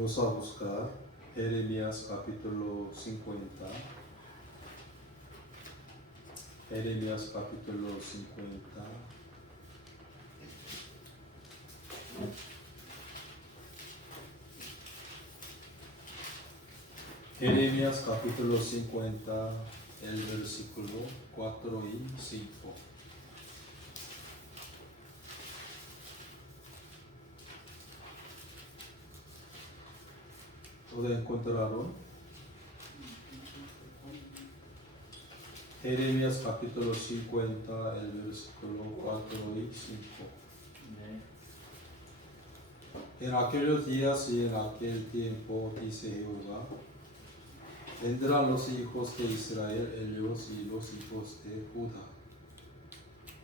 Vamos a buscar Jeremías capítulo 50. Jeremías capítulo 50. Jeremías capítulo 50, el versículo 4 y 5. ¿Todos encontraron? Jeremías capítulo 50, el versículo 4 y 5. En aquellos días y en aquel tiempo, dice Jehová, vendrán los hijos de Israel, ellos y los hijos de Judá,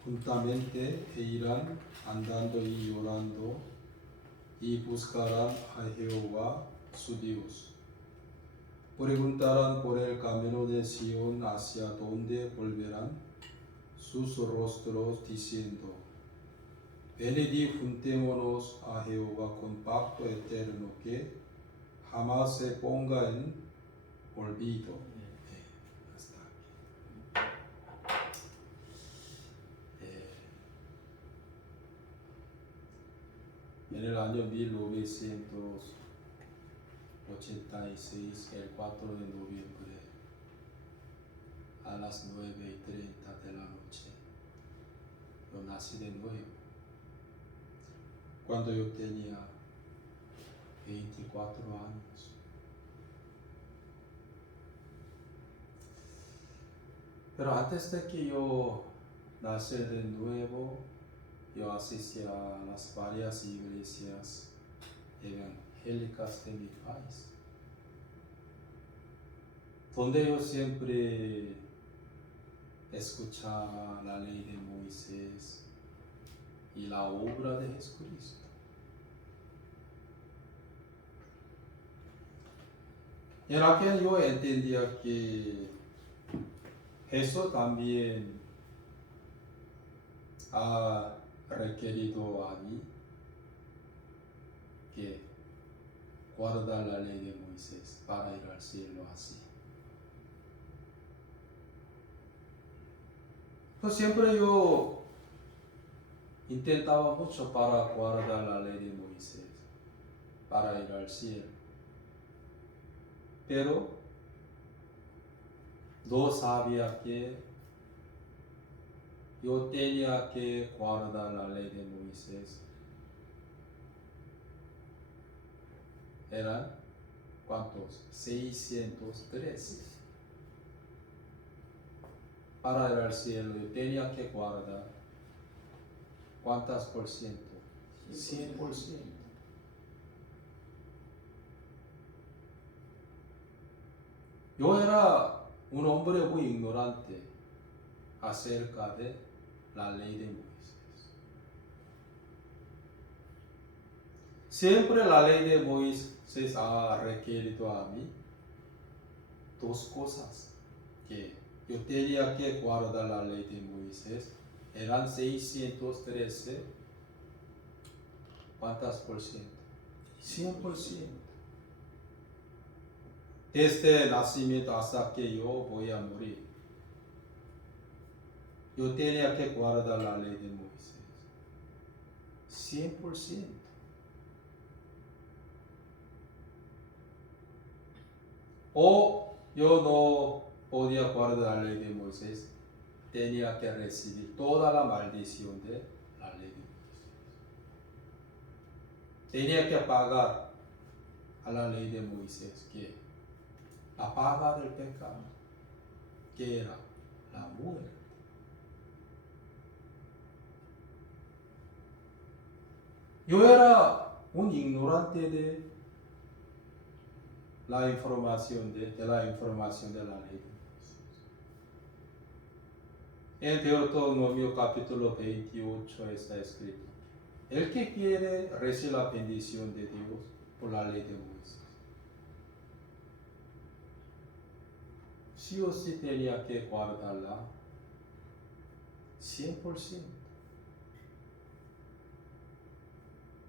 juntamente e irán andando y llorando, y buscarán a Jehová su Dios. Preguntarán por el camino de Sión hacia donde volverán sus rostros, diciendo, venid y juntémonos a Jehová con pacto eterno que jamás se ponga en olvido. Hasta aquí. En el año 1986, el 4 de noviembre, a las 9:30 de la noche, yo nací de nuevo. Cuando yo tenía 24 años. Pero antes de que yo nací de nuevo, yo asistía a las varias iglesias evangélicas de mi país, donde yo siempre escuchaba la ley de Moisés y la obra de Jesucristo. En aquel yo entendía que Jesús también ha requerido a mí que guardar la ley de Moisés para ir al cielo así. Pues siempre yo intentaba mucho para guardar la ley de Moisés, para ir al cielo. Pero no sabía que yo tenía que guardar la ley de Moisés. ¿Eran cuántos? 613. Para ir al cielo yo tenía que guardar ¿cuántas por ciento? 100%. Yo era un hombre muy ignorante acerca de la ley de Moisés. Siempre la ley de Moisés ha requerido a mí dos cosas, que yo tenía que guardar la ley de Moisés. Eran 613. ¿Cuántas por ciento? 100%. Desde el nacimiento hasta que yo voy a morir, yo tenía que guardar la ley de Moisés. 100%. O yo no podía guardar la ley de Moisés, tenía que recibir toda la maldición de la ley de Moisés. Tenía que pagar a la ley de Moisés, que la paga del pecado, que era la muerte. Yo era un ignorante de la información de la ley de Moisés. En Deuteronomio capítulo 28 está escrito: el que quiere recibir la bendición de Dios por la ley de Moisés, sí o sí tenía que guardarla 100%.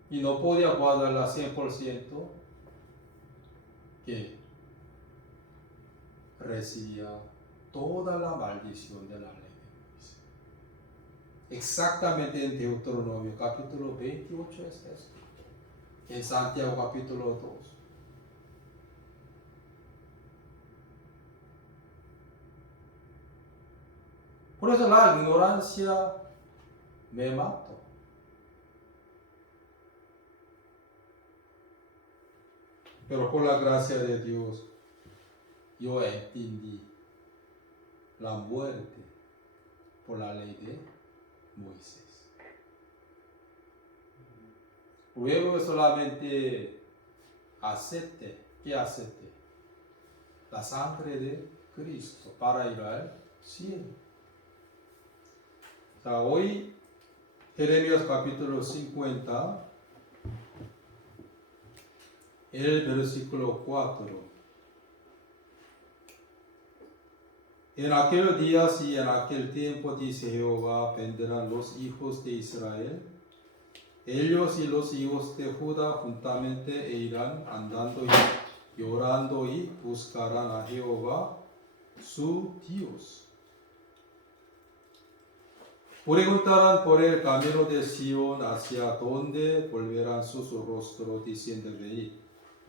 Y no podía guardarla 100%, que recibía toda la maldición de la ley de Moisés. Exactamente en Deuteronomio capítulo 28 está escrito. En Santiago capítulo 2. Por eso la ignorancia me mató. Pero por la gracia de Dios, yo entendí la muerte por la ley de Moisés. Luego solamente acepte, ¿qué acepte? La sangre de Cristo para ir al cielo. Hoy, Jeremías capítulo 50, el versículo 4. En aquellos días y en aquel tiempo, dice Jehová, vendrán los hijos de Israel, ellos y los hijos de Judá juntamente e irán andando y llorando y buscarán a Jehová, su Dios. Preguntarán por el camino de Sion hacia donde volverán sus rostros, diciendo: venid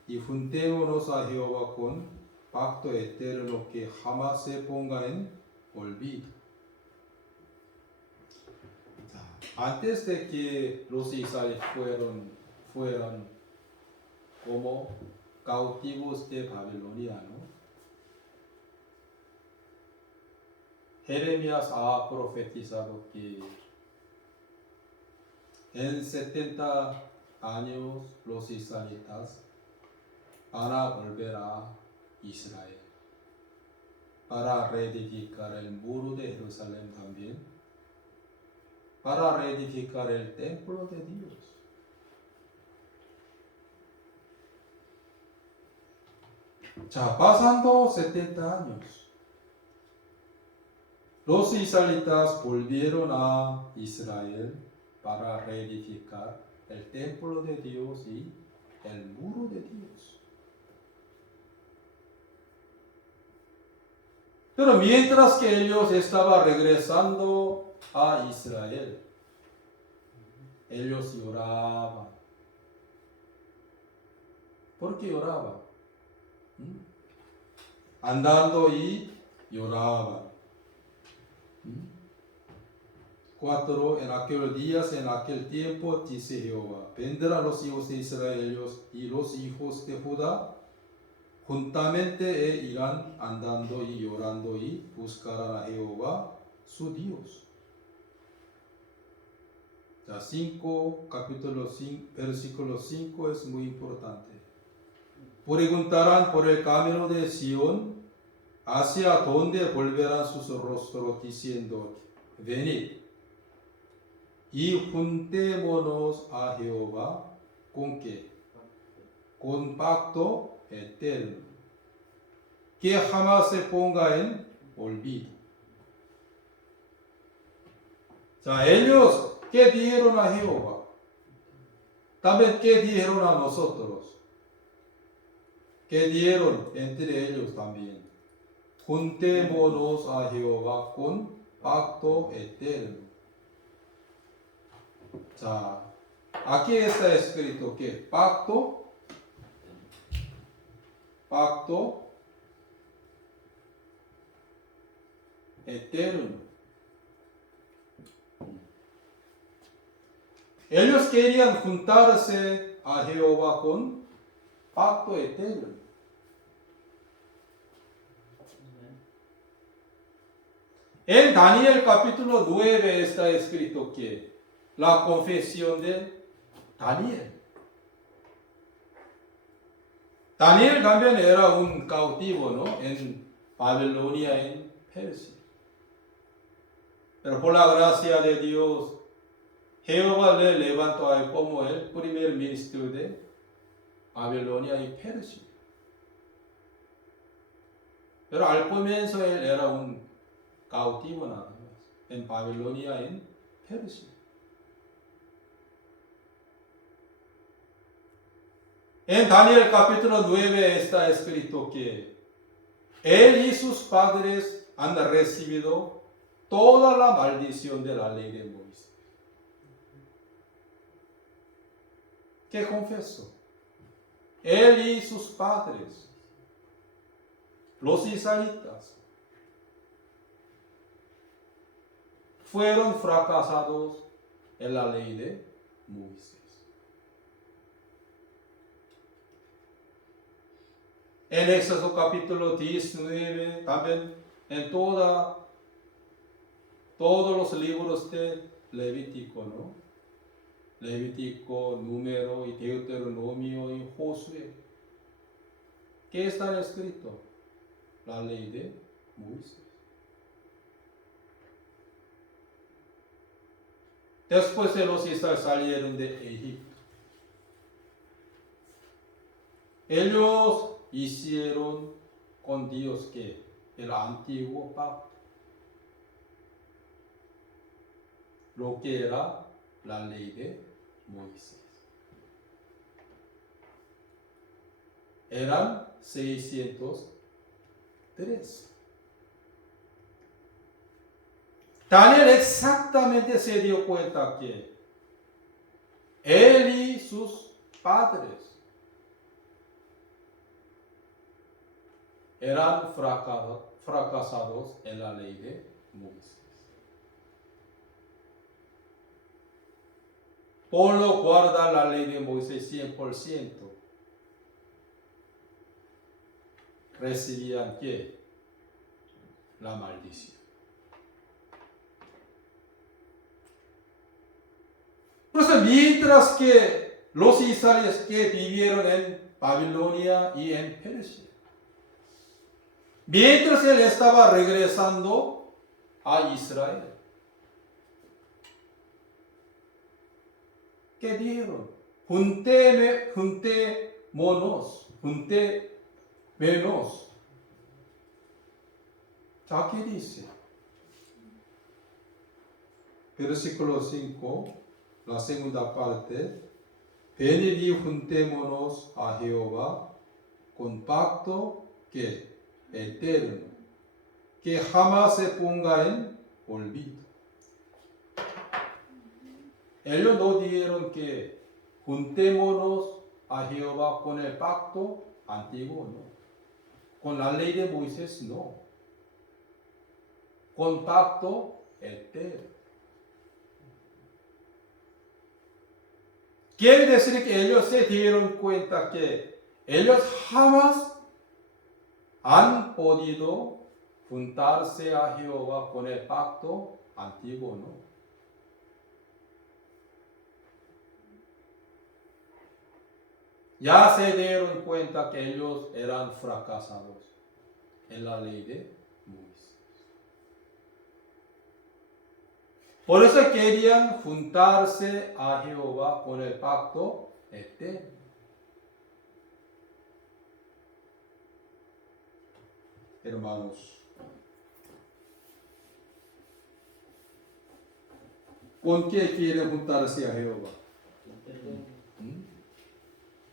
y juntémonos a Jehová con pacto eterno que jamás se ponga en olvido. Antes de que los israelíes fueran como cautivos de Babilonia, ¿no? Jeremías ha profetizado que en 70 años los israelitas van a volver a Israel para reedificar el muro de Jerusalén también, para reedificar el templo de Dios. Pasando 70 años, los israelitas volvieron a Israel para reedificar el templo de Dios y el muro de Dios. Pero mientras que ellos estaban regresando a Israel, ellos lloraban. ¿Por qué lloraban? Andando y lloraban. 4. En aquellos días, en aquel tiempo, dice Jehová, vendrán los hijos de Israel y los hijos de Judá juntamente irán andando y llorando y buscarán a Jehová, su Dios. 5, capítulo 5, versículo 5 es muy importante. Preguntarán por el camino de Sion, hacia donde volverán sus rostros, diciendo: venid y juntémonos a Jehová. ¿Con qué? Con pacto eterno, que jamás se ponga en olvido. Ellos, ¿qué dijeron a Jehová? También, ¿qué dijeron a nosotros? ¿Qué dieron entre ellos también? Juntémonos a Jehová con pacto eterno. Aquí está escrito que pacto eterno. Ellos querían juntarse a Jehová con pacto eterno. En Daniel capítulo 9 está escrito que la confesión de Daniel. Daniel también era un cautivo, ¿no? En Babilonia, en Persia. Pero por la gracia de Dios, Jehová le levantó a él como el primer ministro de Babilonia y Persia. Pero al comienzo él era un cautivo nada más, en Babilonia, en Persia. En Daniel capítulo 9 está escrito que él y sus padres han recibido toda la maldición de la ley de Moisés. ¿Qué confesó? Él y sus padres, los israelitas, fueron fracasados en la ley de Moisés. En Éxodo capítulo 19, también en todos los libros de Levítico, ¿no? Levítico, Número y Deuteronomio y Josué. ¿Qué está escrito? La ley de Moisés. Después de los israelitas salieron de Egipto, ellos hicieron con Dios que el antiguo pacto, lo que era la ley de Moisés. Eran 603. Daniel exactamente se dio cuenta que él y sus padres eran fracasados en la ley de Moisés. Por lo guardar la ley de Moisés 100%, recibían ¿qué? La maldición. Entonces, mientras que los israelíes que vivieron en Babilonia y en Persia, mientras él estaba regresando a Israel, ¿qué dijeron? Juntémonos. ¿Ya qué dice? Versículo 5, la segunda parte. Venid y juntémonos a Jehová con pacto que eterno, que jamás se ponga en olvido. Ellos no dijeron que juntémonos a Jehová con el pacto antiguo, no. Con la ley de Moisés, no. Con pacto eterno. Quiere decir que ellos se dieron cuenta que ellos jamás han podido juntarse a Jehová con el pacto antiguo, ¿no? Ya se dieron cuenta que ellos eran fracasados en la ley de Moisés. Por eso querían juntarse a Jehová con el pacto eterno. Hermanos, ¿con qué quieren juntarse a Jehová?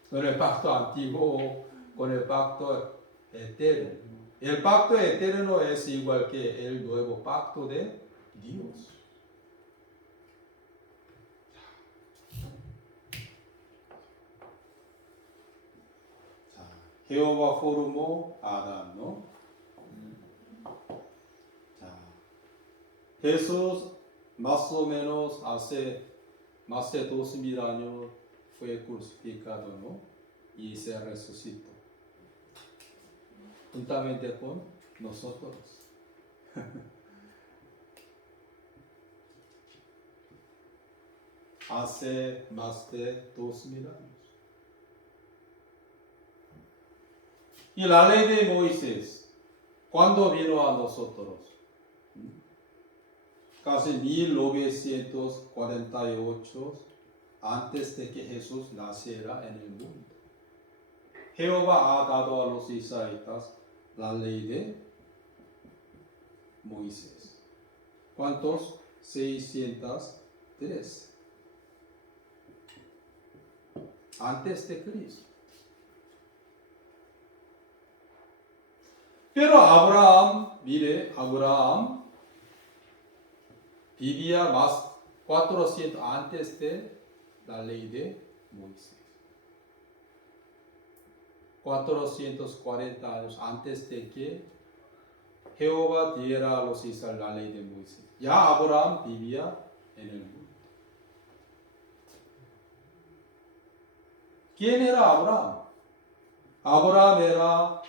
Con el pacto antiguo, con el pacto eterno. El pacto eterno es igual que el nuevo pacto de Dios. Jehová formó a Adán, ¿no? Jesús más o menos hace más de 2000 años fue crucificado, ¿no? Y se resucitó. Juntamente con nosotros. Hace más de 2000 años. Y la ley de Moisés, ¿cuándo vino a nosotros? Casi 1948, antes de que Jesús naciera en el mundo. Jehová ha dado a los israelitas la ley de Moisés. ¿Cuántos? 603. Antes de Cristo. Pero Abraham, mire, Abraham vivía más 400 antes de la ley de Moisés. 440 años antes de que Jehová diera a los israelíes la ley de Moisés. Ya Abraham vivía en el mundo. ¿Quién era Abraham? Abraham era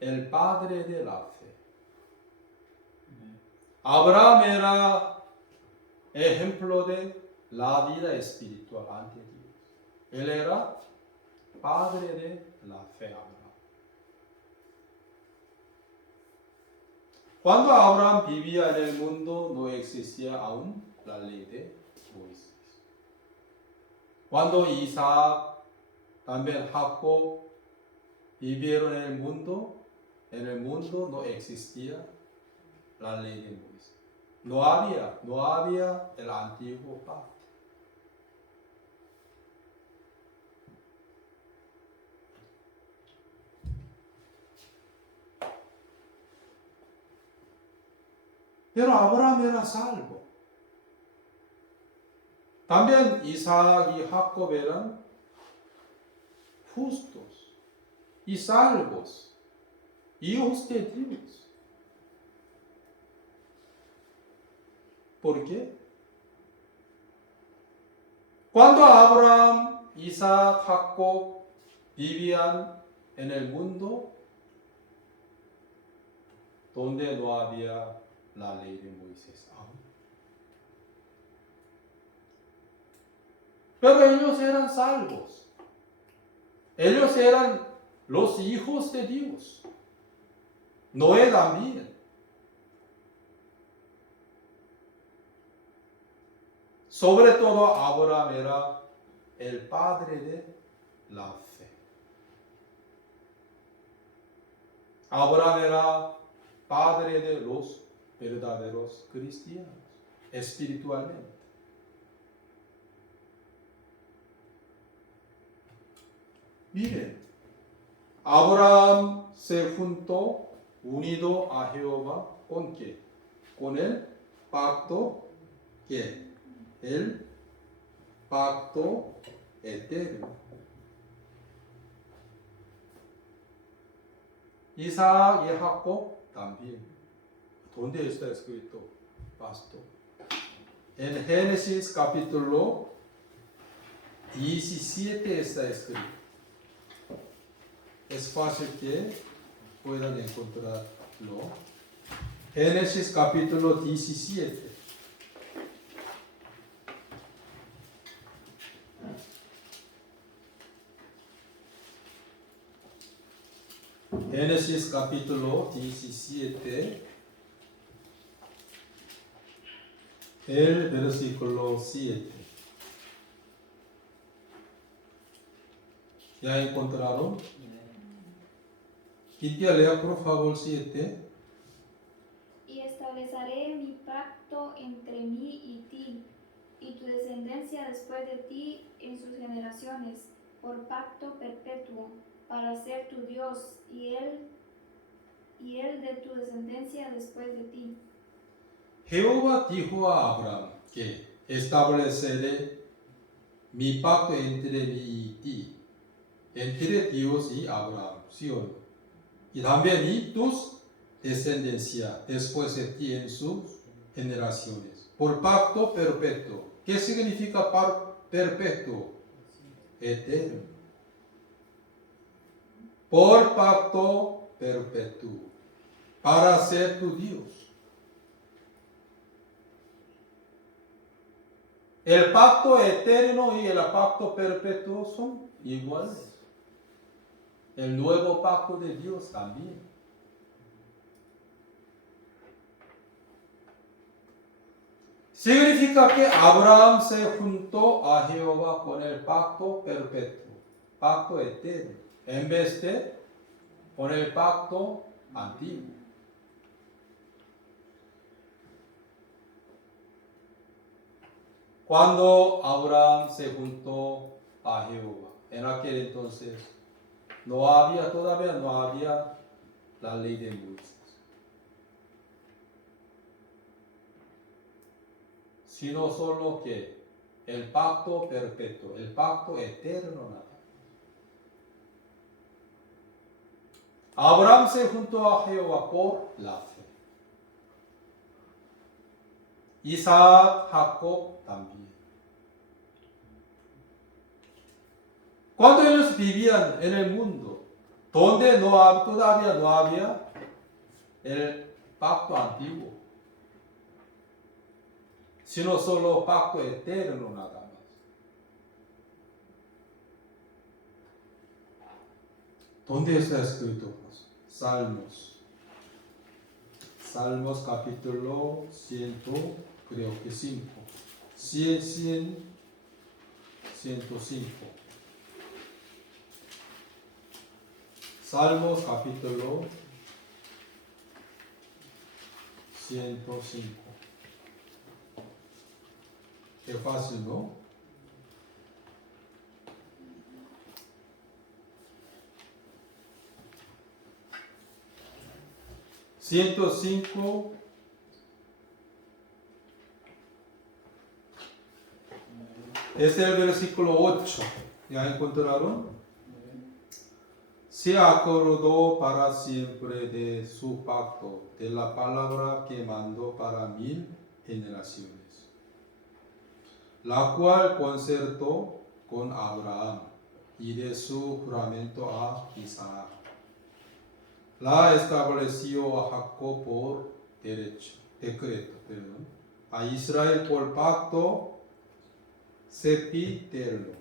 el padre de la fe. Abraham era ejemplo de la vida espiritual ante Dios. Él era padre de la fe, Abraham. Cuando Abraham vivía en el mundo, no existía aún la ley de Moisés. Cuando Isaac, también Jacob vivieron en el mundo no existía la ley de Moisés. No había el antiguo pacto. Pero Abraham era salvo. También Isaac y Jacob eran justos y salvos, hijos de Dios. ¿Por qué? Cuando Abraham, Isaac, Jacob vivían en el mundo donde no había la ley de Moisés aún. Pero ellos eran salvos. Ellos eran los hijos de Dios. Noé también. Sobre todo Abraham era el padre de la fe. Abraham era padre de los verdaderos cristianos, espiritualmente. Miren, Abraham se juntó unido a Jehová ¿con qué? Con el pacto, ¿qué? El pacto eterno. Isaac y Jacob también. ¿Dónde está escrito? Pastor. En Génesis capítulo 17 está escrito. Es fácil que puedan encontrarlo. Génesis capítulo 17. Génesis capítulo 17, el versículo 7. ¿Ya encontraron? Kitia, lea por favor 7. Y estableceré mi pacto entre mí y ti, y tu descendencia después de ti en sus generaciones, por pacto perpetuo, para ser tu Dios, y él de tu descendencia después de ti. Jehová dijo a Abraham que estableceré mi pacto entre mí y ti, entre Dios y Abraham, ¿sí o no? Y también y tus descendencia después de ti en sus generaciones, por pacto perpetuo. ¿Qué significa perpetuo? Eterno. Por pacto perpetuo, para ser tu Dios. El pacto eterno y el pacto perpetuo son iguales. El nuevo pacto de Dios también. Significa que Abraham se juntó a Jehová con el pacto perpetuo, pacto eterno, en vez de con el pacto antiguo. Cuando Abraham se juntó a Jehová, en aquel entonces todavía no había la ley de Moisés, sino solo que el pacto perpetuo, el pacto eterno nada. Abraham se juntó a Jehová por la fe. Isaac, Jacob también. Cuando ellos vivían en el mundo, donde todavía no había el pacto antiguo, sino solo pacto eterno nada más. ¿Dónde está escrito? Salmos. Salmos capítulo 100, creo que 5. 105. Salmos capítulo 105. Qué fácil, ¿no? Es el versículo 8. ¿Ya encontraron? Se acordó para siempre de su pacto, de la palabra que mandó para 1000 generaciones, la cual concertó con Abraham y de su juramento a Isaac. La estableció a Jacob por decreto, a Israel por pacto sempiterno.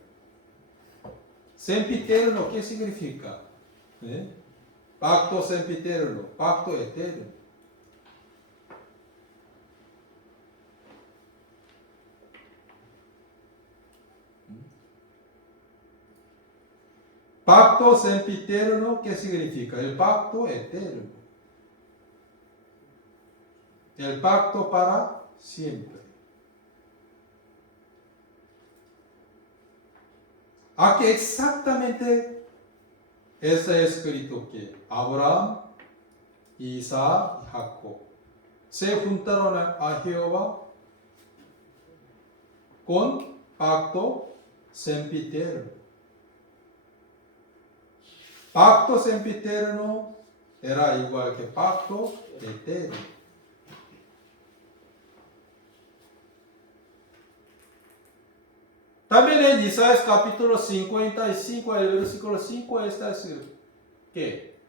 Sempiterno, ¿qué significa? Pacto sempiterno, pacto eterno. Pacto sempiterno, ¿qué significa? El pacto eterno. El pacto para siempre. Aquí exactamente está escrito que Abraham, Isaac y Jacob se juntaron a Jehová con pacto sempiterno. Pacto sempiterno era igual que pacto eterno. También en Isaías capítulo 55, el versículo 5 está escrito que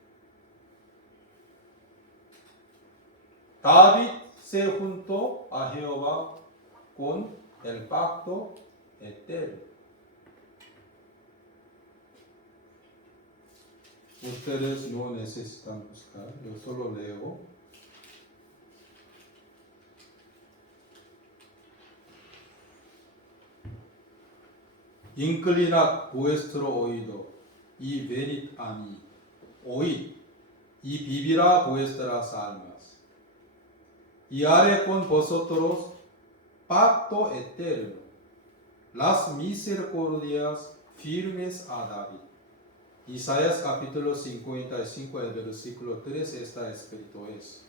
David se juntó a Jehová con el pacto eterno. Ustedes no necesitan buscar, yo solo leo. Inclinad vuestro oído y venid a mí. Oíd y vivirá vuestras almas. Y haré con vosotros pacto eterno, las misericordias firmes a David. Isaías capítulo 55, el versículo 3 está escrito eso.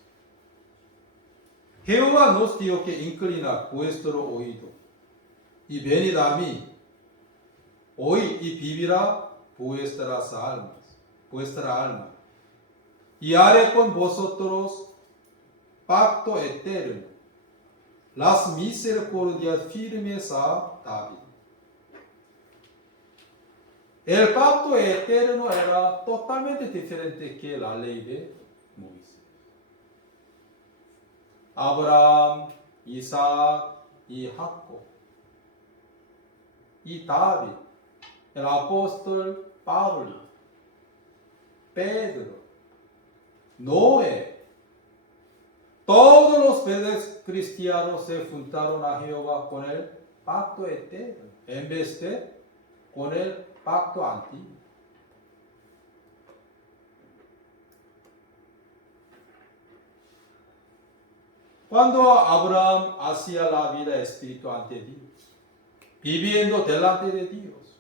Jehová nos dijo que inclinad vuestro oído y venid a mí. Oíd y vivirá vuestras almas, vuestra alma. Y haré con vosotros pacto eterno, las misericordias firmes a David. El pacto eterno era totalmente diferente que la ley de Moisés. Abraham, Isaac y Jacob y David, el apóstol Pablo, Pedro, Noé, todos los cristianos se juntaron a Jehová con el pacto eterno, en vez de con el pacto antiguo. Cuando Abraham hacía la vida espiritual ante Dios, viviendo delante de Dios,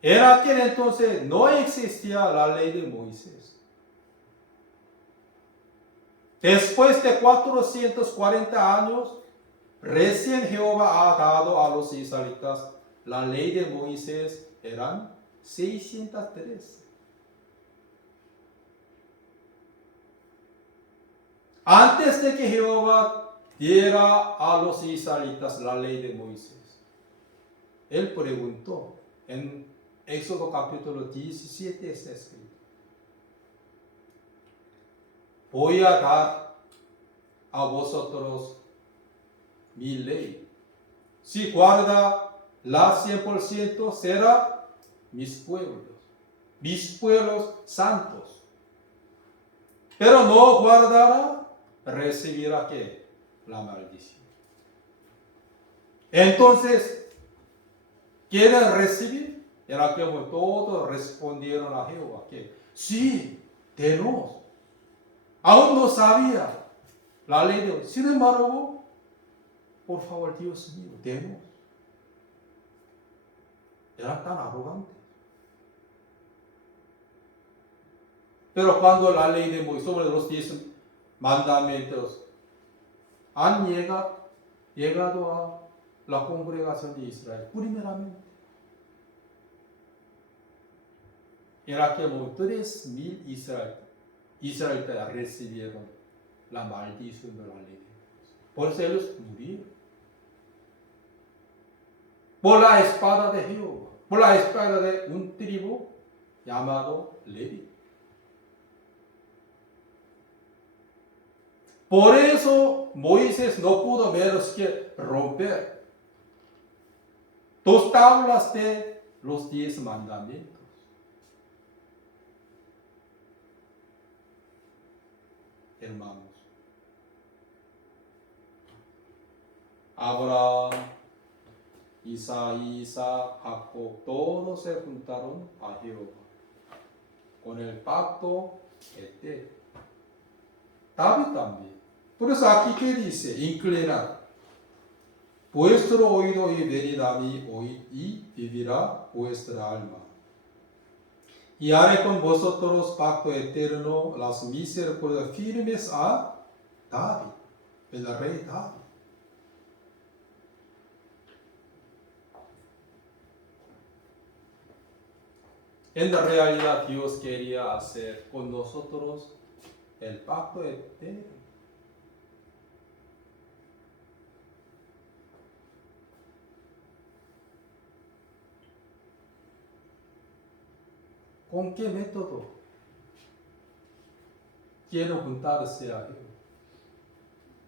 En aquel entonces no existía la ley de Moisés. Después de 440 años, recién Jehová ha dado a los israelitas la ley de Moisés, eran 613. Antes de que Jehová diera a los israelitas la ley de Moisés, él preguntó, en Éxodo capítulo 17 está escrito, voy a dar a vosotros mi ley. Si guarda la 100% será mis pueblos santos. Pero no guardará, recibirá ¿qué? La maldición. Entonces, ¿quieren recibir? En aquel momento todos respondieron a Jehová que sí, denos. Aún no sabía la ley de Dios. Sin embargo, por favor, Dios mío, denos. Era tan arrogante. Pero cuando la ley de Moisés sobre los 10 mandamientos han llegado a la congregación de Israel, primeramente, en aquel momento 3,000 israelitas recibieron la maldición de la ley de Dios. Por eso ellos murieron. Por la espada de Jehová, por la espada de un tribu llamado Leví. Por eso Moisés no pudo menos que romper 2 tablas de los 10 mandamientos. Hermanos, Abraham, Isaac, Jacob, todos se juntaron a Jehová con el pacto eterno. David también. Por eso aquí que dice, inclinad vuestro oído y venid a mí, oíd y vivirá vuestra alma. Y haré con vosotros pacto eterno, las misericordias firmes a David, el rey David. En la realidad Dios quería hacer con nosotros el pacto eterno. ¿Con qué método quiero juntarse a Él?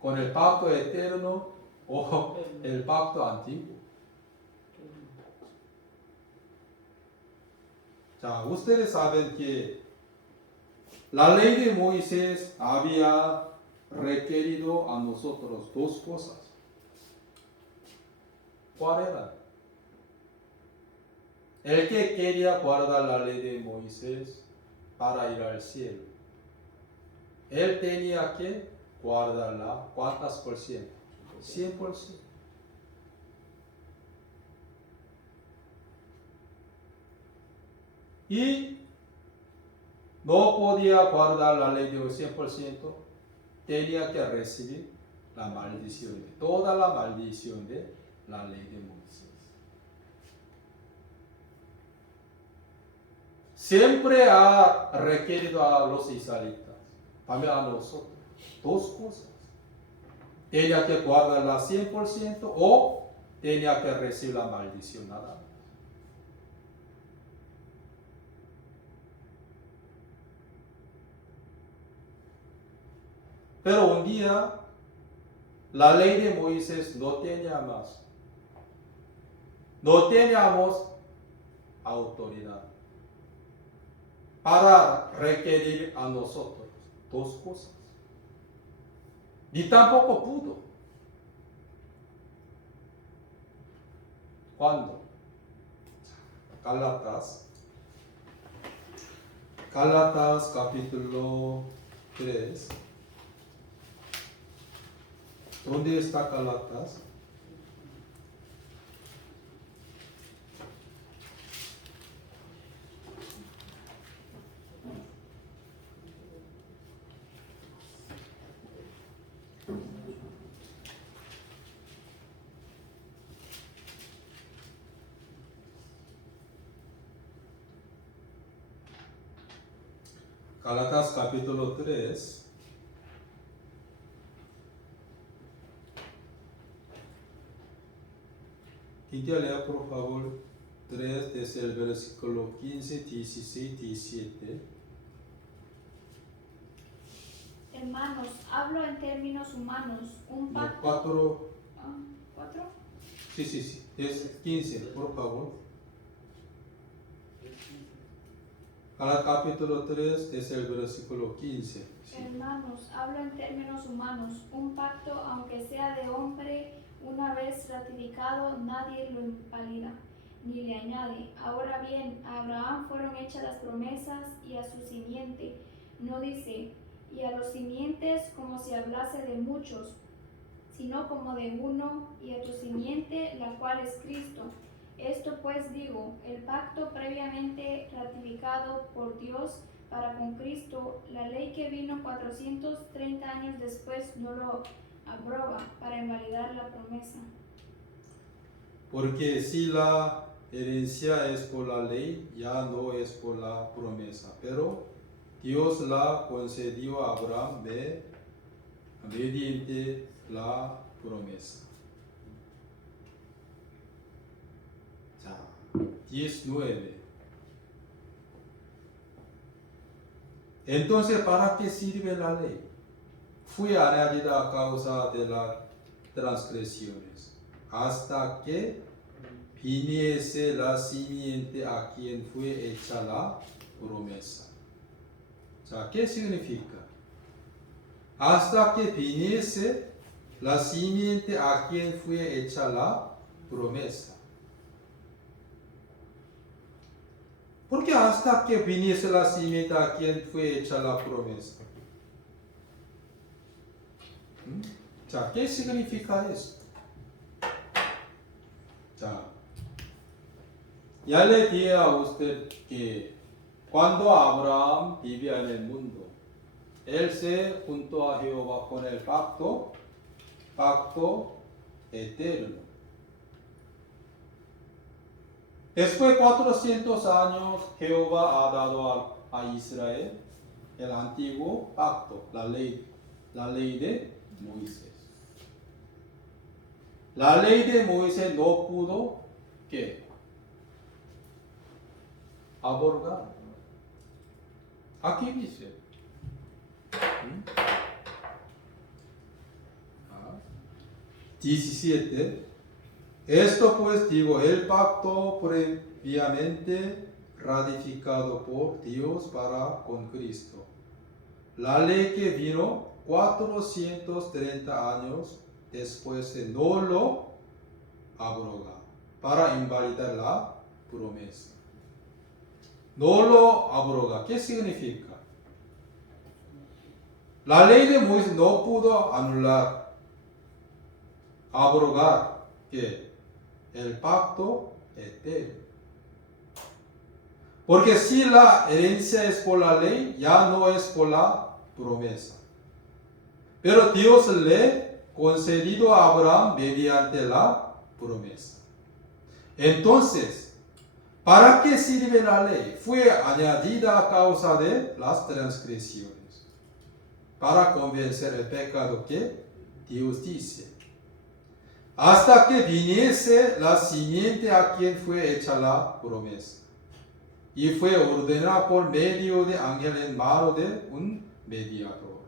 ¿Con el pacto eterno o el pacto antiguo? Ya, ustedes saben que la ley de Moisés había requerido a nosotros 2 cosas. ¿Cuál era? El que quería guardar la ley de Moisés para ir al cielo, él tenía que guardarla. ¿Cuántas por ciento? 100%. Y no podía guardar la ley de 100%, tenía que recibir la maldición, toda la maldición de la ley de Moisés. Siempre ha requerido a los israelitas, también a nosotros, 2 cosas. Tenía que guardarla 100% o tenía que recibir la maldición nada más. Pero un día la ley de Moisés no tenía más. No teníamos autoridad para requerir a nosotros 2 cosas. Ni tampoco pudo. ¿Cuándo? Gálatas capítulo 3. ¿Dónde está Gálatas? Gálatas capítulo 3. Cintia, lea por favor 3 desde el versículo 15, 16, 17. Hermanos, hablo en términos humanos. Un No, pacto. 4. ¿Cuatro? Sí. Es 15, por favor. Gálatas capítulo 3 desde el versículo 15. Sí. Hermanos, hablo en términos humanos. Un pacto, aunque sea de hombre, una vez ratificado, nadie lo invalida ni le añade. Ahora bien, a Abraham fueron hechas las promesas y a su simiente. No dice, y a los simientes como si hablase de muchos, sino como de uno, y a tu simiente, la cual es Cristo. Esto pues digo, el pacto previamente ratificado por Dios para con Cristo, la ley que vino 430 años después no lo abroga para invalidar la promesa. Porque si la herencia es por la ley, ya no es por la promesa. Pero Dios la concedió a Abraham mediante la promesa. 자, 19. Entonces, ¿para qué sirve la ley? Fue añadida a causa de las transgresiones, hasta que viniese la simiente a quien fue hecha la promesa. 자, ¿qué significa? Hasta que viniese la simiente a quien fue hecha la promesa. ¿Por qué hasta que viniese la simiente a quien fue hecha la promesa? 자, ¿qué significa esto? 자, ya le dije a usted que cuando Abraham vivía en el mundo, él se juntó a Jehová con el pacto eterno. Después de 400 años, Jehová ha dado a Israel el antiguo pacto, la ley de Moisés. La ley de Moisés no pudo, ¿qué? Abrogar. Aquí dice. 17. Esto pues digo, el pacto previamente ratificado por Dios para con Cristo. La ley que vino 430 años después no lo abroga para invalidar la promesa. No lo abroga. ¿Qué significa? La ley de Moisés no pudo anular, abrogar el pacto eterno. Porque si la herencia es por la ley, ya no es por la promesa. Pero Dios le concedido a Abraham mediante la promesa. Entonces, ¿para qué sirve la ley? Fue añadida a causa de las transgresiones, para convencer el pecado que Dios dice. Hasta que viniese la simiente a quien fue hecha la promesa. Y fue ordenada por medio de ángel en mano de un mediador.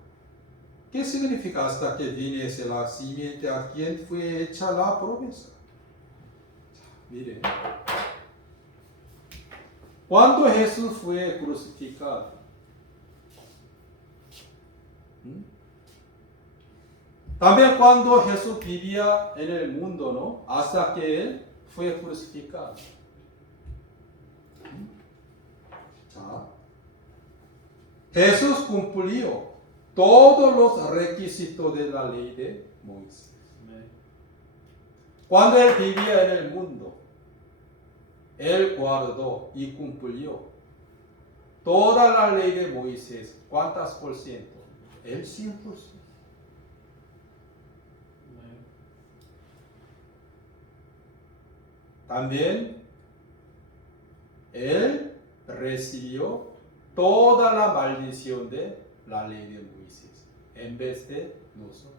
¿Qué significa hasta que viniese la simiente a quien fue hecha la promesa? Miren. Cuando Jesús fue crucificado, también cuando Jesús vivía en el mundo, ¿no? Hasta que Él fue crucificado. 자, Jesús cumplió todos los requisitos de la ley de Moisés. Cuando Él vivía en el mundo, Él guardó y cumplió toda la ley de Moisés. ¿Cuántas por ciento? El 100%. También Él recibió toda la maldición de la ley de Moisés en vez de nosotros.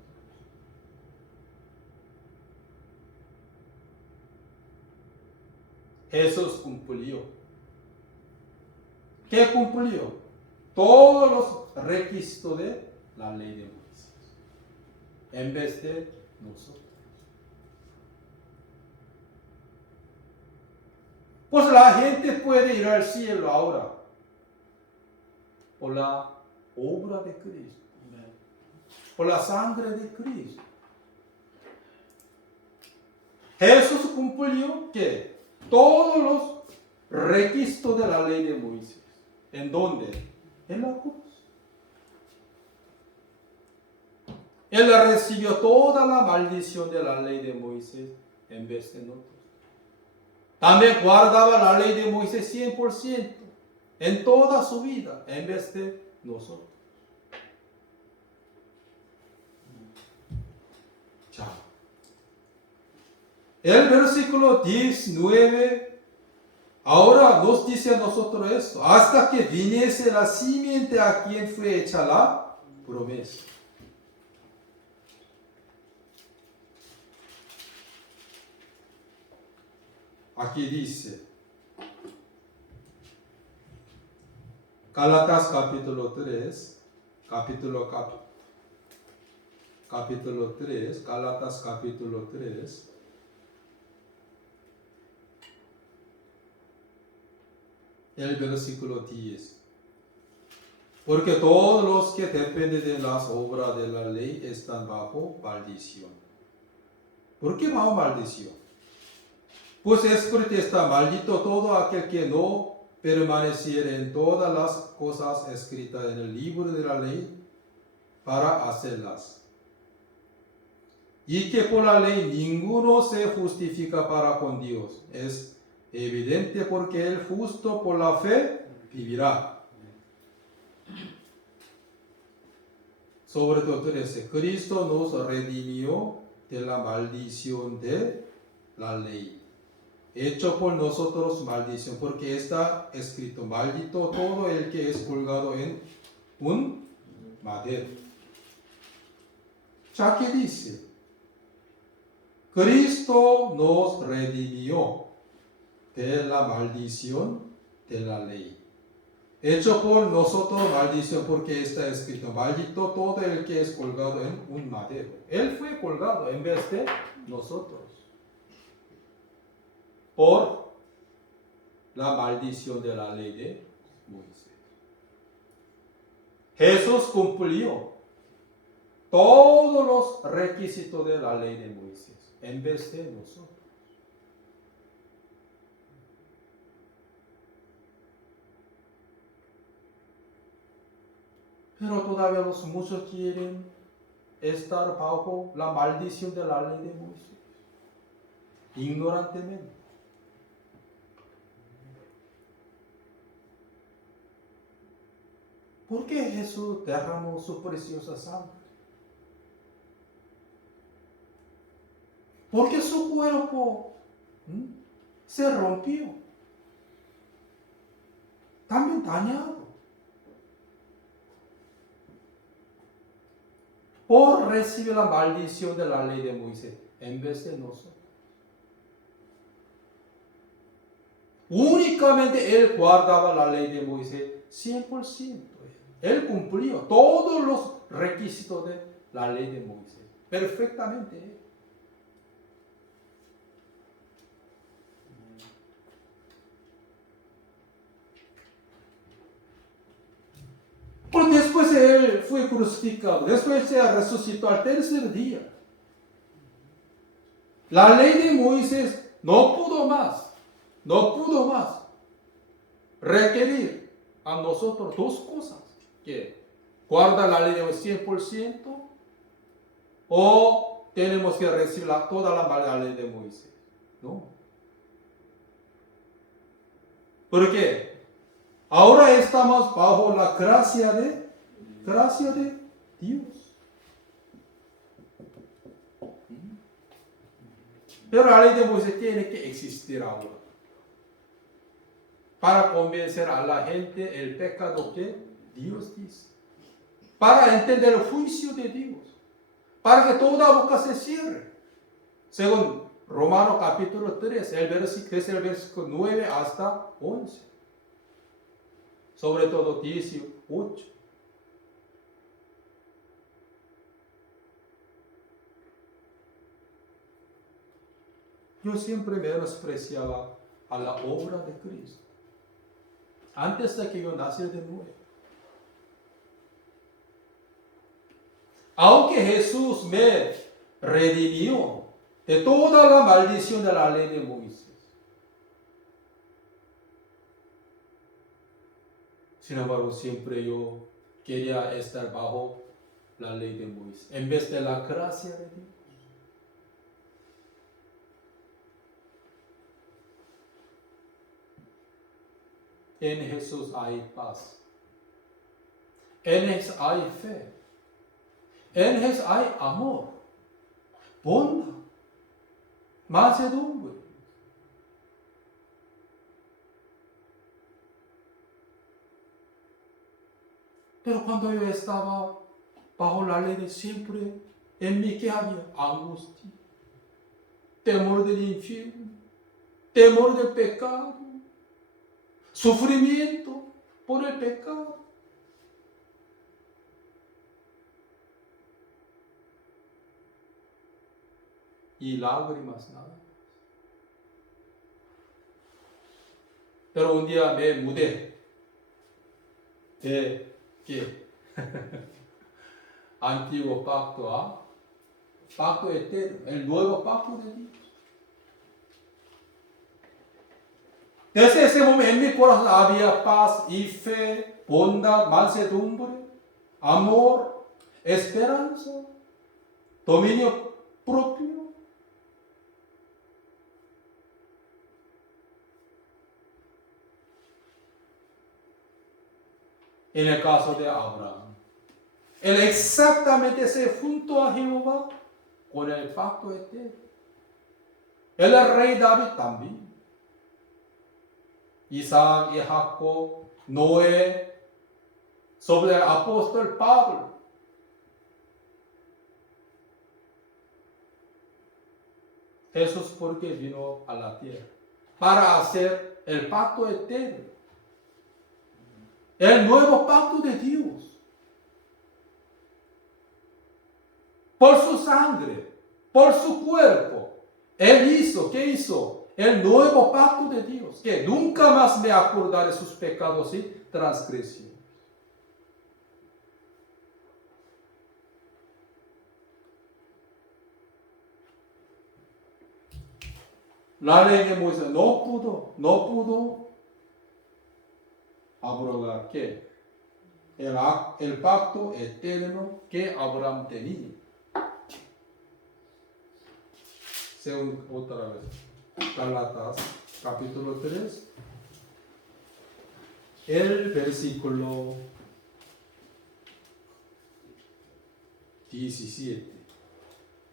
Jesús cumplió. ¿Qué cumplió? Todos los requisitos de la ley de Moisés en vez de nosotros. Pues la gente puede ir al cielo ahora por la obra de Cristo, por la sangre de Cristo. Jesús cumplió ¿qué? Todos los requisitos de la ley de Moisés. ¿En dónde? En la cruz. Él recibió toda la maldición de la ley de Moisés en vez de nosotros. También guardaba la ley de Moisés 100% en toda su vida en vez de nosotros. Ya. El versículo 19 ahora nos dice a nosotros esto: hasta que viniese la simiente a quien fue hecha la promesa. Aquí dice, Gálatas capítulo 3, Gálatas capítulo 3, el versículo 10. Porque todos los que dependen de las obras de la ley están bajo maldición. ¿Por qué bajo maldición? Pues escrito está: maldito todo aquel que no permaneciere en todas las cosas escritas en el libro de la ley para hacerlas. Y que por la ley ninguno se justifica para con Dios. Es evidente, porque el justo por la fe vivirá. Sobre todo 13. Cristo nos redimió de la maldición de la ley, hecho por nosotros maldición, porque está escrito: maldito todo el que es colgado en un madero. Ya que dice, Cristo nos redimió de la maldición de la ley, hecho por nosotros maldición, porque está escrito: maldito todo el que es colgado en un madero. Él fue colgado en vez de nosotros por la maldición de la ley de Moisés. Jesús cumplió todos los requisitos de la ley de Moisés en vez de nosotros. Pero todavía los muchos quieren estar bajo la maldición de la ley de Moisés, ignorantemente. ¿Por qué Jesús derramó su preciosa sangre? Porque su cuerpo se rompió, también dañado, por recibir la maldición de la ley de Moisés en vez de nosotros. Únicamente Él guardaba la ley de Moisés 100%. Él cumplió todos los requisitos de la ley de Moisés perfectamente. Pero después Él fue crucificado, después se resucitó al tercer día. La ley de Moisés no pudo más requerir a nosotros dos cosas: que guarda la ley de Moisés 100%, o tenemos que recibir toda la ley de Moisés. No. ¿Por qué? Ahora estamos bajo la gracia de Dios. Pero la ley de Moisés tiene que existir ahora. para convencer a la gente el pecado que Dios dice, para entender el juicio de Dios, para que toda boca se cierre. Según Romanos capítulo 3, desde el versículo 9 hasta 11. Sobre todo 18. Yo siempre menospreciaba a la obra de Cristo, antes de que yo naciera de nuevo. Aunque Jesús me redimió de toda la maldición de la ley de Moisés, sin embargo, siempre yo quería estar bajo la ley de Moisés, en vez de la gracia de Dios. En Jesús hay paz. En Jesús hay fe. En Jesús hay amor, bondad, mansedumbre. Pero cuando yo estaba bajo la ley, siempre en mí que había angustia, temor del infierno, temor del pecado, sufrimiento por el pecado. Y lágrimas nada más. Pero un día me mudé de ¿qué? Antiguo pacto a pacto eterno, el nuevo pacto de Dios. Desde ese momento en mi corazón había paz y fe, bondad, mansedumbre, amor, esperanza, dominio propio. En el caso de Abraham, él exactamente se juntó a Jehová con el pacto eterno. El rey David también. Isaac y Jacob, Noé, sobre el apóstol Pablo. Jesús porque vino a la tierra para hacer el pacto eterno, el nuevo pacto de Dios. Por su sangre, por su cuerpo, Él hizo, ¿qué hizo? El nuevo pacto de Dios, que nunca más me acordaré de sus pecados y transgresiones. La ley de Moisés no pudo abrogar ¿qué? El pacto eterno que Abraham tenía. Según otra vez, Gálatas capítulo 3, el versículo 17.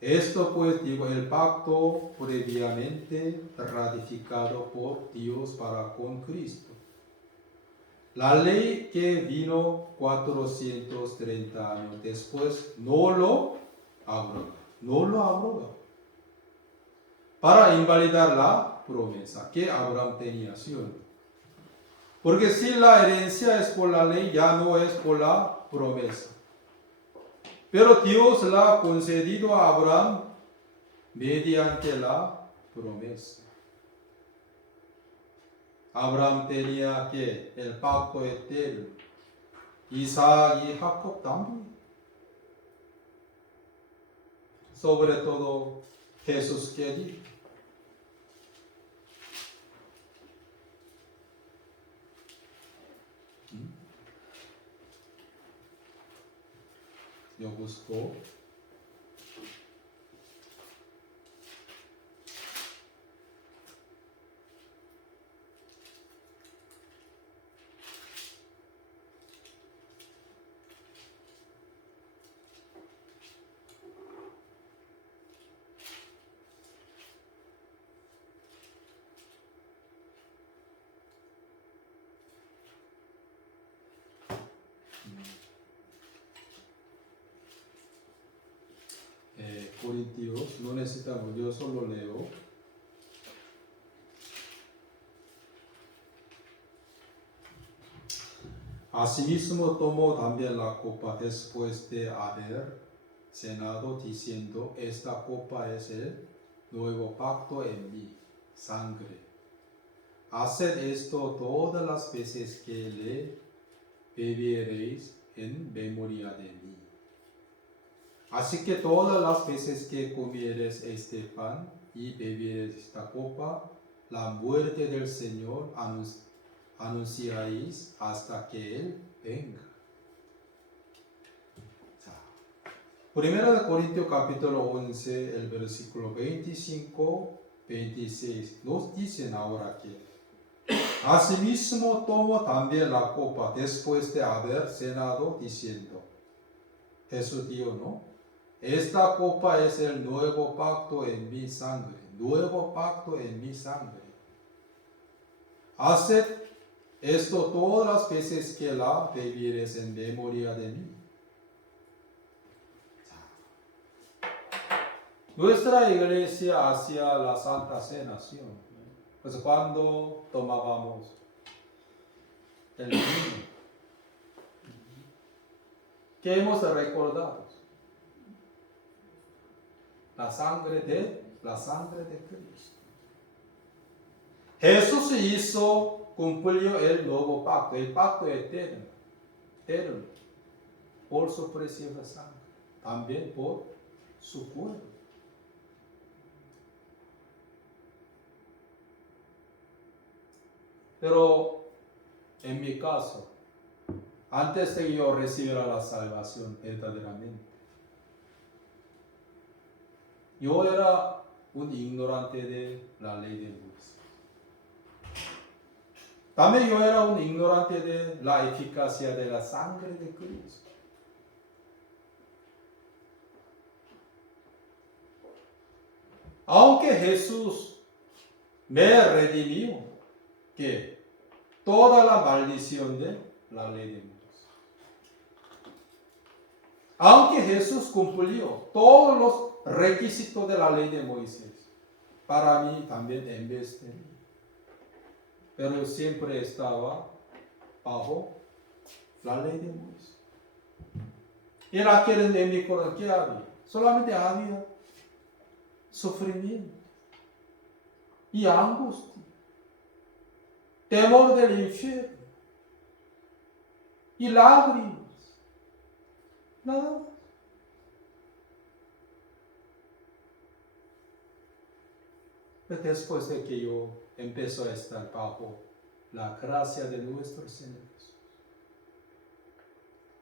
Esto pues digo, el pacto previamente ratificado por Dios para con Cristo. La ley que vino 430 años después no lo abroga. Para invalidar la promesa que Abraham tenía, ¿sí o no? Porque si la herencia es por la ley, ya no es por la promesa. Pero Dios la ha concedido a Abraham mediante la promesa. Abraham tenía que el pacto eterno. Isaac y Jacob también. Sobre todo Jesús que dijo. Yo busco. Corintios, no necesitamos, yo solo leo. Asimismo tomó también la copa después de haber cenado, diciendo: esta copa es el nuevo pacto en mi sangre. Haced esto todas las veces que le bebiereis en memoria de mí. Así que todas las veces que comiereis este pan y bebiereis esta copa, la muerte del Señor anunciáis hasta que Él venga. Primera de Corintios capítulo 11, el versículo 25, 26, nos dicen ahora que asimismo tomó también la copa después de haber cenado, diciendo, Jesús dijo, ¿no? Esta copa es el nuevo pacto en mi sangre, nuevo pacto en mi sangre. Haced esto todas las veces que la bebieres en memoria de mí. Nuestra iglesia hacía la Santa Cena, ¿sí? Pues cuando tomábamos el vino, ¿qué hemos recordado? La sangre de Cristo. Jesús cumplió el nuevo pacto, el pacto eterno, por su preciosa sangre, también por su cuerpo. Pero en mi caso, antes de que yo recibiera la salvación verdaderamente, yo era un ignorante de la ley de Moisés. También yo era un ignorante de la eficacia de la sangre de Cristo. Aunque Jesús me redimió, que toda la maldición de la ley de Moisés. Aunque Jesús cumplió todos los requisitos de la ley de Moisés, para mí también en vez de mí. Pero siempre estaba bajo la ley de Moisés. Y en aquel en mi corazón, ¿qué había? Solamente había sufrimiento y angustia, temor del infierno y lágrimas. Nada más. Pero después de que yo empecé a estar bajo la gracia de nuestro Señor Jesús,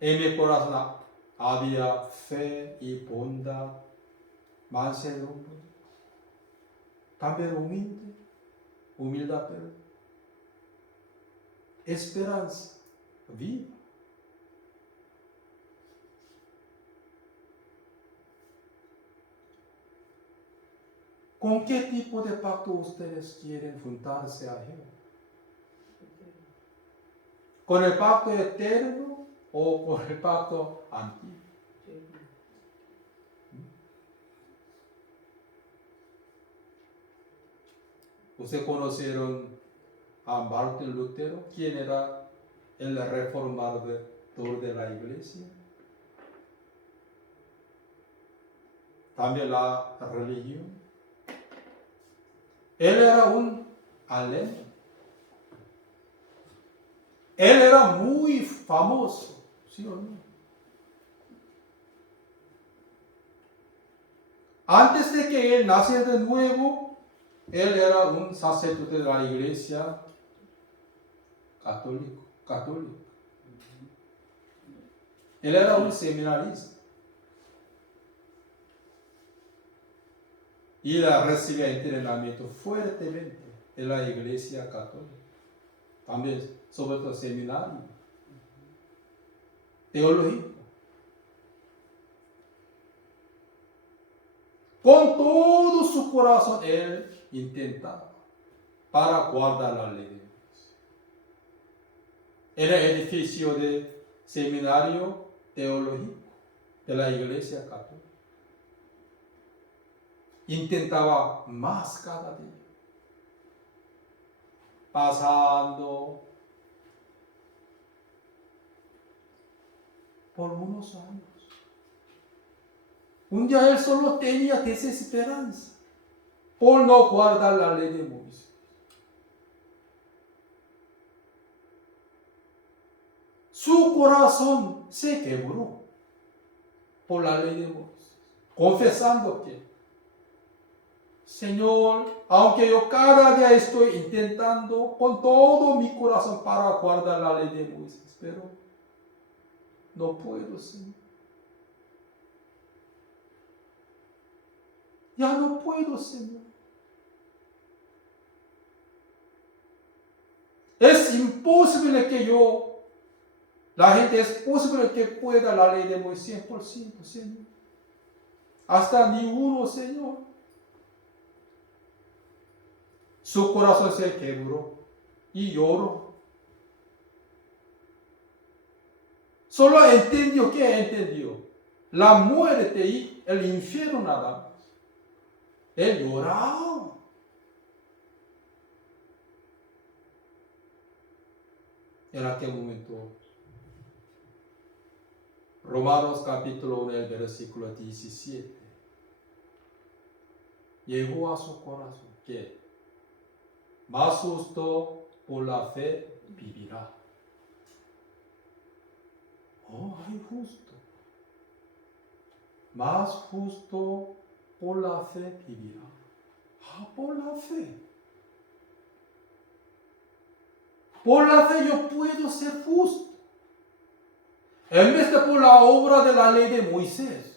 en mi corazón había fe y bondad, mansedumbre, también humildad, pero esperanza viva. ¿Con qué tipo de pacto ustedes quieren juntarse a Jehová? ¿Con el pacto eterno o con el pacto antiguo? ¿Ustedes conocieron a Martín Lutero? ¿Quién era el reformador de la iglesia? También la religión. Él era un alemán. Él era muy famoso, ¿sí o no? Antes de que él naciera de nuevo, él era un sacerdote de la iglesia católica. Él era un seminarista. Y recibió entrenamiento fuertemente en la iglesia católica. También, sobre todo, seminario teológico. Con todo su corazón, él intentaba para guardar la ley de Dios. Era el edificio de seminario teológico de la iglesia católica. intentaba más cada día. Pasando por unos años. Un día él solo tenía desesperanza por no guardar la ley de Moisés. Su corazón se quebró por la ley de Moisés, confesando que, Señor, aunque yo cada día estoy intentando con todo mi corazón para guardar la ley de Moisés, pero no puedo, Señor. Ya no puedo, Señor. Es imposible que la gente es posible que pueda la ley de Moisés 100%, Señor. Hasta ni uno, Señor. Su corazón se quebró y lloró. Solo entendió, ¿qué entendió? La muerte y el infierno nada más. Él lloraba. En aquel momento, Romanos capítulo 1, el versículo 17, llegó a su corazón que más justo por la fe vivirá. Oh, hay justo. Más justo por la fe vivirá. Ah, por la fe. Por la fe yo puedo ser justo. En vez de por la obra de la ley de Moisés.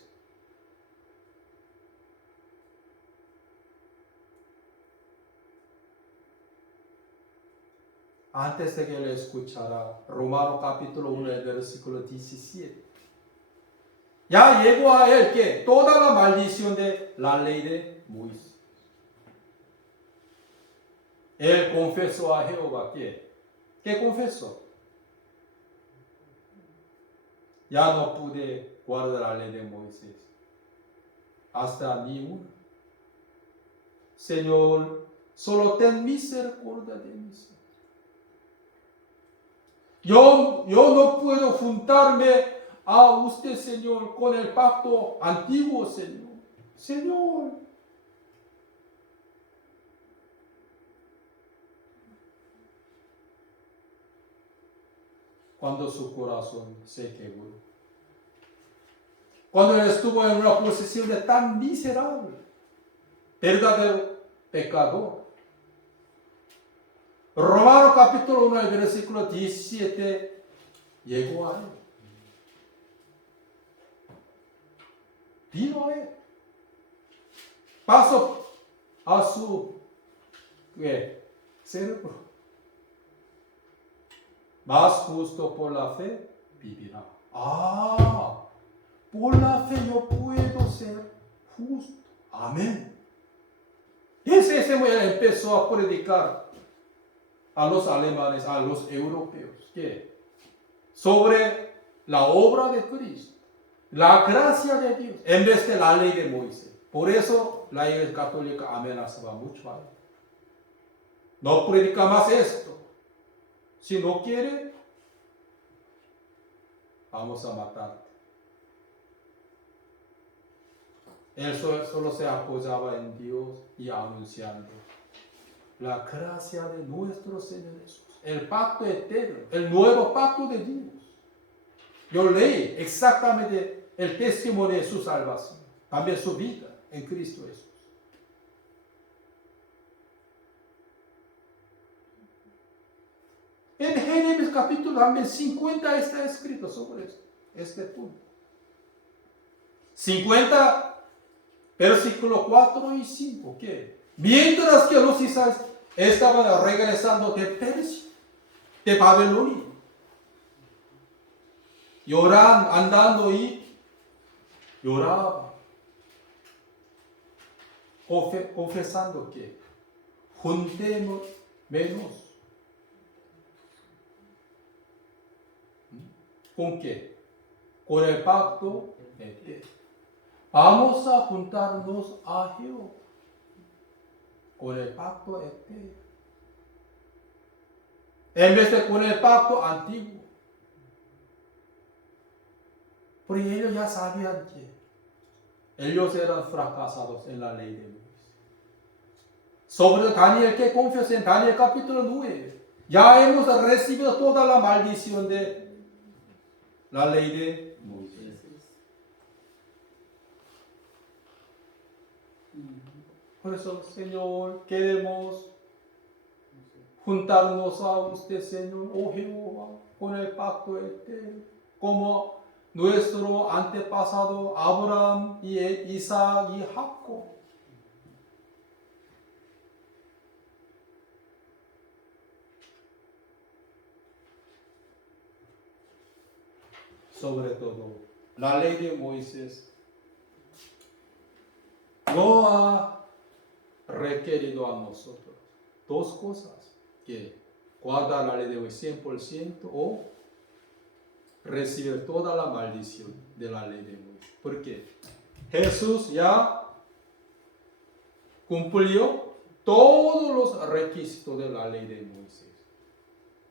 Antes de que le escuchara Romanos capítulo 1, el versículo 17. Ya llegó a él que toda la maldición de la ley de Moisés. Él confesó a Jehová que, ¿qué confesó? Ya no pude guardar la ley de Moisés. Hasta ni una. Señor, solo ten misericordia de mí. Yo no puedo juntarme a usted, Señor, con el pacto antiguo, Señor. Señor. Cuando su corazón se quebró. Cuando él estuvo en una posición de tan miserable, verdadero pecador. Romanos capítulo 1, el versículo 17, llegó a él. Vino a él. Pasó a su cerebro. Más justo por la fe vivirá. Ah, por la fe yo puedo ser justo. Amén. Ese empezó a predicar a los alemanes, a los europeos, que sobre la obra de Cristo, la gracia de Dios, en vez de la ley de Moisés. Por eso la Iglesia Católica amenazaba mucho a él. No predica más esto. Si no quiere, vamos a matarte. Él solo se apoyaba en Dios y anunciando la gracia de nuestro Señor Jesús, el pacto eterno, el nuevo pacto de Dios. Yo leí exactamente el testimonio de su salvación, también su vida en Cristo Jesús. En Jeremías capítulo también 50 está escrito sobre esto, este punto. 50, versículo 4 y 5, que mientras que los israelitas estaban regresando de Persia, de Babilonia, llorando, andando y lloraba, confesando que juntemos menos. ¿Con qué? Con el pacto eterno. Vamos a juntarnos a Jehová. con el pacto eterno, en vez de con el pacto antiguo. Porque ellos ya sabían que ellos eran fracasados en la ley de Moisés. Sobre Daniel, que confiesa en Daniel capítulo 9, ya hemos recibido toda la maldición de la ley de Moisés. Por eso, Señor, queremos juntarnos a usted, Señor, oh Jehová, con el pacto eterno, como nuestro antepasado Abraham y Isaac y Jacob. Sobre todo, la ley de Moisés no ha requerido a nosotros dos cosas: que guardar la ley de Moisés 100% o recibir toda la maldición de la ley de Moisés. Porque Jesús ya cumplió todos los requisitos de la ley de Moisés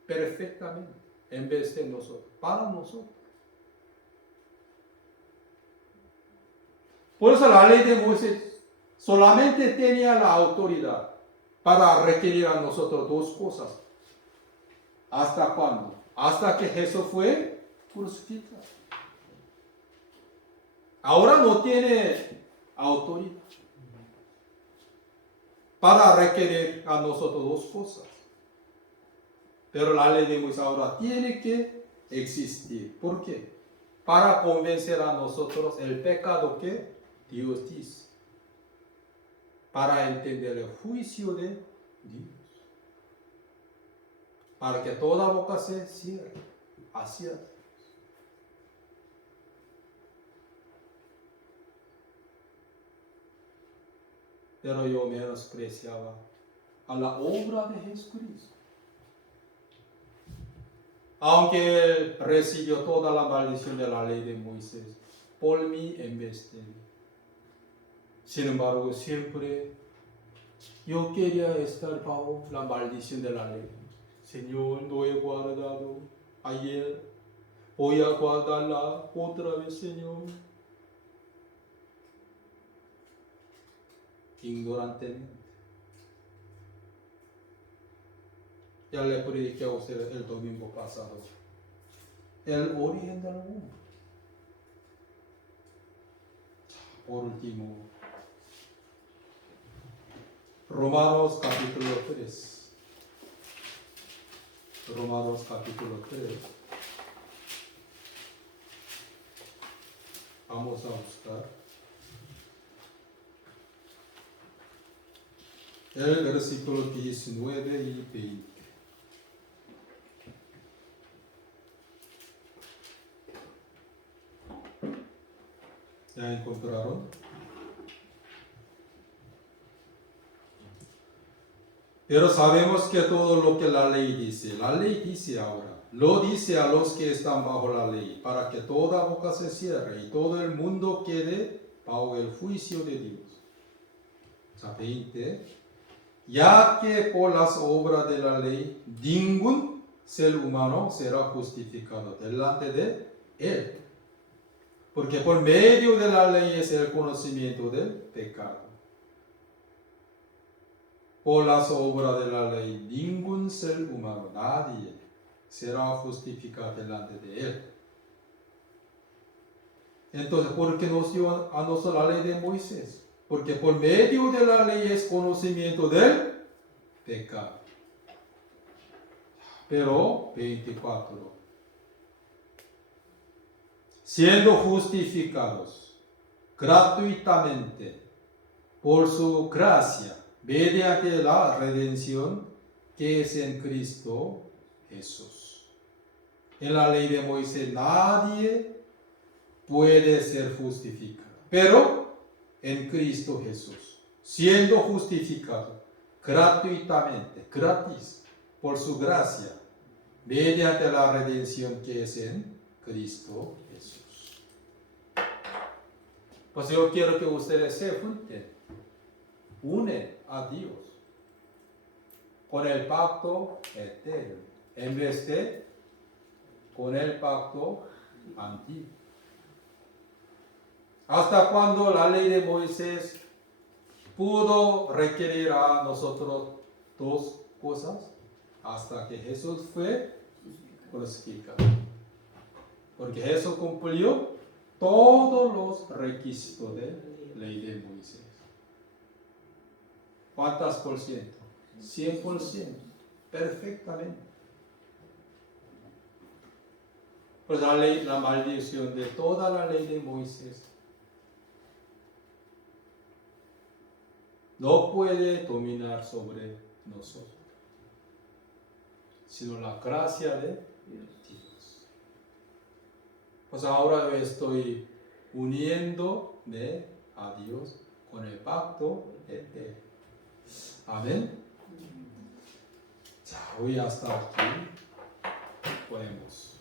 perfectamente, en vez de nosotros, para nosotros. Por eso la ley de Moisés solamente tenía la autoridad para requerir a nosotros dos cosas. ¿Hasta cuándo? Hasta que Jesús fue crucificado. Ahora no tiene autoridad para requerir a nosotros dos cosas. Pero la ley de Moisés ahora tiene que existir. ¿Por qué? Para convencer a nosotros el pecado que Dios dice. Para entender el juicio de Dios. Para que toda boca se cierre hacia Dios. Pero yo menospreciaba a la obra de Jesucristo. Aunque él recibió toda la maldición de la ley de Moisés, por mí en vez de mí. Sin embargo, siempre yo quería estar bajo la maldición de la ley. Señor, no he guardado ayer, voy a guardarla otra vez, Señor. Ignorantemente. Ya le prediqué a usted el domingo pasado el origen del mundo. Por último, Romanos capítulo 3. Romanos capítulo 3. Vamos a buscar el versículo 19 y 20. ¿Ya encontraron? Pero sabemos que todo lo que la ley dice ahora, lo dice a los que están bajo la ley, para que toda boca se cierre y todo el mundo quede bajo el juicio de Dios. O 20. Ya que por las obras de la ley, ningún ser humano será justificado delante de él. Porque por medio de la ley es el conocimiento del pecado. Por las obras de la ley, ningún ser humano, nadie, será justificado delante de él. Entonces, ¿por qué nos dio a nosotros la ley de Moisés? Porque por medio de la ley es conocimiento del pecado. Pero, 24. Siendo justificados gratuitamente por su gracia, mediante la redención que es en Cristo Jesús. En la ley de Moisés nadie puede ser justificado, pero en Cristo Jesús, siendo justificado gratuitamente, gratis, por su gracia, mediante la redención que es en Cristo Jesús. Pues yo quiero que ustedes se unen a Dios con el pacto eterno, en vez de con el pacto antiguo. ¿Hasta cuándo la ley de Moisés pudo requerir a nosotros dos cosas? Hasta que Jesús fue crucificado. Porque Jesús cumplió todos los requisitos de la ley de Moisés. ¿Cuántas por ciento? 100%. Perfectamente. Pues la maldición de toda la ley de Moisés no puede dominar sobre nosotros, sino la gracia de Dios. Pues ahora yo estoy uniéndome a Dios con el pacto eterno. Amén. Ya, hoy hasta aquí podemos.